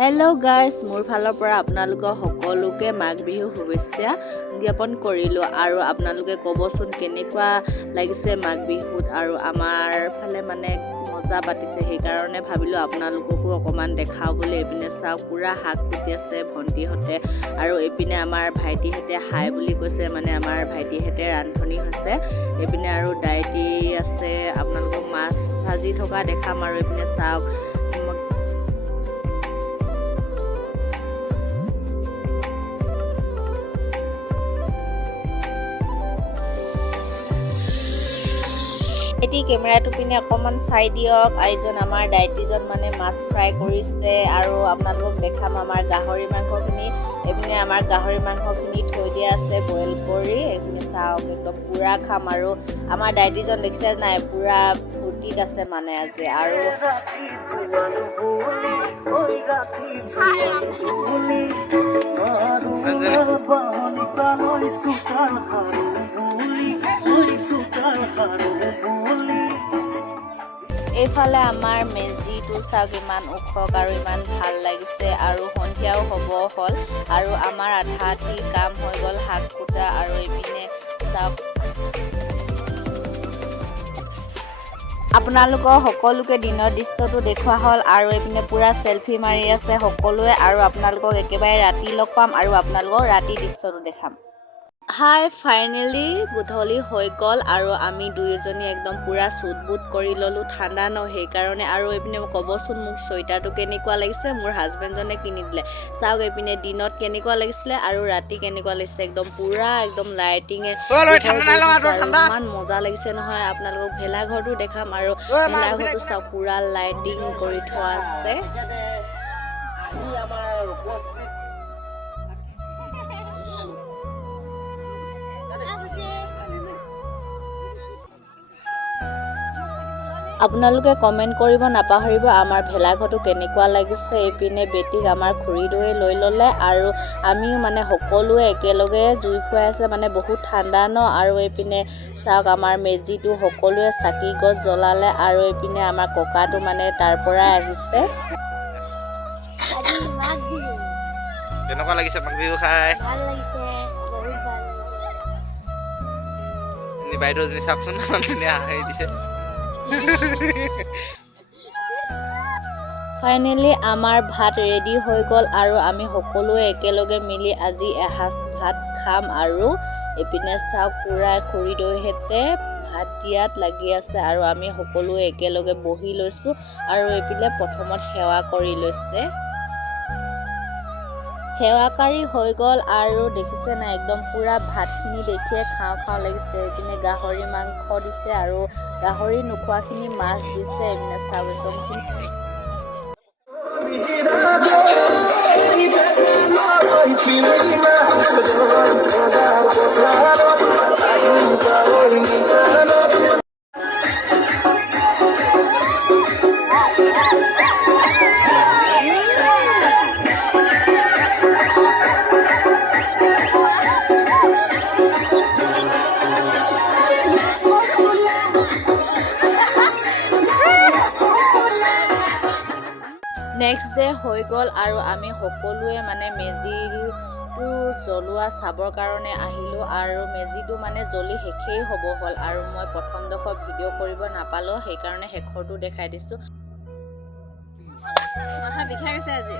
Hello' guys, মোৰ ফালৰ পৰা আপোনালোকৰ সকলোকে মাঘ বিহু শুভেচ্ছা জ্ঞাপন কৰিলোঁ। আৰু আপোনালোকে ক'বচোন কেনেকুৱা লাগিছে মাঘ বিহুত। আৰু আমাৰ ফালে মানে মজা পাতিছে, সেইকাৰণে ভাবিলোঁ আপোনালোককো অকণমান দেখাওঁ বুলি। এইপিনে চাওক, পূৰা শাক কুটি আছে ভণ্টিহঁতে, আৰু এইপিনে আমাৰ ভাইটিহঁতে হাই বুলি কৈছে, মানে আমাৰ ভাইটিহঁতে ৰান্ধনি হৈছে। এইপিনে আৰু দাইটি আছে, আপোনালোকক মাছ ভাজি থকা দেখাম। আৰু এইপিনে চাওক, কেমেৰাটো পিনে অকণমান চাই দিয়ক। আইজন আমাৰ দাইটিজন মানে মাছ ফ্ৰাই কৰিছে, আৰু আপোনালোকক দেখাম আমাৰ গাহৰি মাংসখিনি। এইপিনে আমাৰ গাহৰি মাংসখিনি থৈ দিয়া আছে বইল কৰি। এইপিনে চাওক, একদম পূৰা খাম। আৰু আমাৰ দাইটিজন দেখিছে নাই, পূৰা ফূৰ্তিত আছে মানে আজি। আৰু এইফালে আমাৰ মেজিটো চাওক, ইমান ওখ আৰু ইমান ভাল লাগিছে। আৰু সন্ধিয়াও হ'ব হ'ল, আৰু আমাৰ আধা আধি কাম হৈ গ'ল শাক কুটা। আৰু এইপিনে চাওক, আপোনালোকৰ সকলোকে দিনৰ দৃশ্যটো দেখুওৱা হ'ল। আৰু এইপিনে পূৰা চেলফি মাৰি আছে সকলোৱে। আৰু আপোনালোকক একেবাৰে ৰাতি লগ পাম, আৰু আপোনালোকক ৰাতি দৃশ্যটো দেখাম। হাই, ফাইনেলি গধূলি হৈ গ'ল, আৰু আমি দুয়োজনী একদম পূৰা চুট বুট কৰি ল'লোঁ। ঠাণ্ডা ন, সেইকাৰণে। আৰু এইপিনে ক'বচোন মোক চুৱেটাৰটো কেনেকুৱা লাগিছে, মোৰ হাজবেণ্ডজনে কিনি দিলে। চাওক, এইপিনে দিনত কেনেকুৱা লাগিছিলে আৰু ৰাতি কেনেকুৱা লাগিছে, একদম পূৰা একদম লাইটিঙে আৰু ইমান মজা লাগিছে নহয়। আপোনালোকক ভেলাঘৰটো দেখাম, আৰু ভেলাঘৰটো চাওক, পূৰা লাইটিং কৰি থোৱা আছে। আপোনালোকে কমেণ্ট কৰিব নাপাহৰিব আমাৰ ভেলাঘৰটো কেনেকুৱা লাগিছে। এইপিনে বেটিক আমাৰ খুৰীদৈয়ে লৈ ল'লে, আৰু আমিও মানে সকলোৱে একেলগে জুই ফুৱাই আছে, মানে বহুত ঠাণ্ডা ন। আৰু এইপিনে চাওক, আমাৰ মেজিটো সকলোৱে চাকি গছ জ্বলালে। আৰু এইপিনে আমাৰ ককাটো মানে তাৰ পৰাই আহিছে। কেনেকুৱা লাগিছে মাঘ বিহু খাই? ভাল লাগিছে, বহুত ভাল। বাইদেউজনী চাওকচোন, ধুনীয়া হাঁহি দিছে। ফাইনেলি আমাৰ ভাত ৰেডি হৈ গ'ল, আৰু আমি সকলোৱে একেলগে মিলি আজি এসাঁজ ভাত খাম। আৰু এইপিনে চাওক, পূৰা খুৰীদৈহঁতে ভাত দিয়াত লাগি আছে, আৰু আমি সকলোৱে একেলগে বহি লৈছোঁ। আৰু এইপিনে প্ৰথমত সেৱা কৰি লৈছে। সেৱাকাৰী হৈ গ'ল, আৰু দেখিছে নাই, একদম পূৰা ভাতখিনি দেখিয়ে খাওঁ খাওঁ লাগিছে। এইপিনে গাহৰি মাংস দিছে, আৰু গাহৰি নোখোৱাখিনি মাছ দিছে। এইপিনে চাওক, একদম নেক্সট ডে হৈ গ'ল, আৰু আমি সকলোৱে মানে মেজিটো জ্বলোৱা চাবৰ কাৰণে আহিলোঁ। আৰু মেজিটো মানে জ্বলি শেষেই হ'ব হ'ল, আৰু মই প্ৰথমডোখৰ ভিডিঅ' কৰিব নাপালোঁ, সেইকাৰণে শেষৰটো দেখাই দিছোঁ। মাথা বিষাই গৈছে আজি।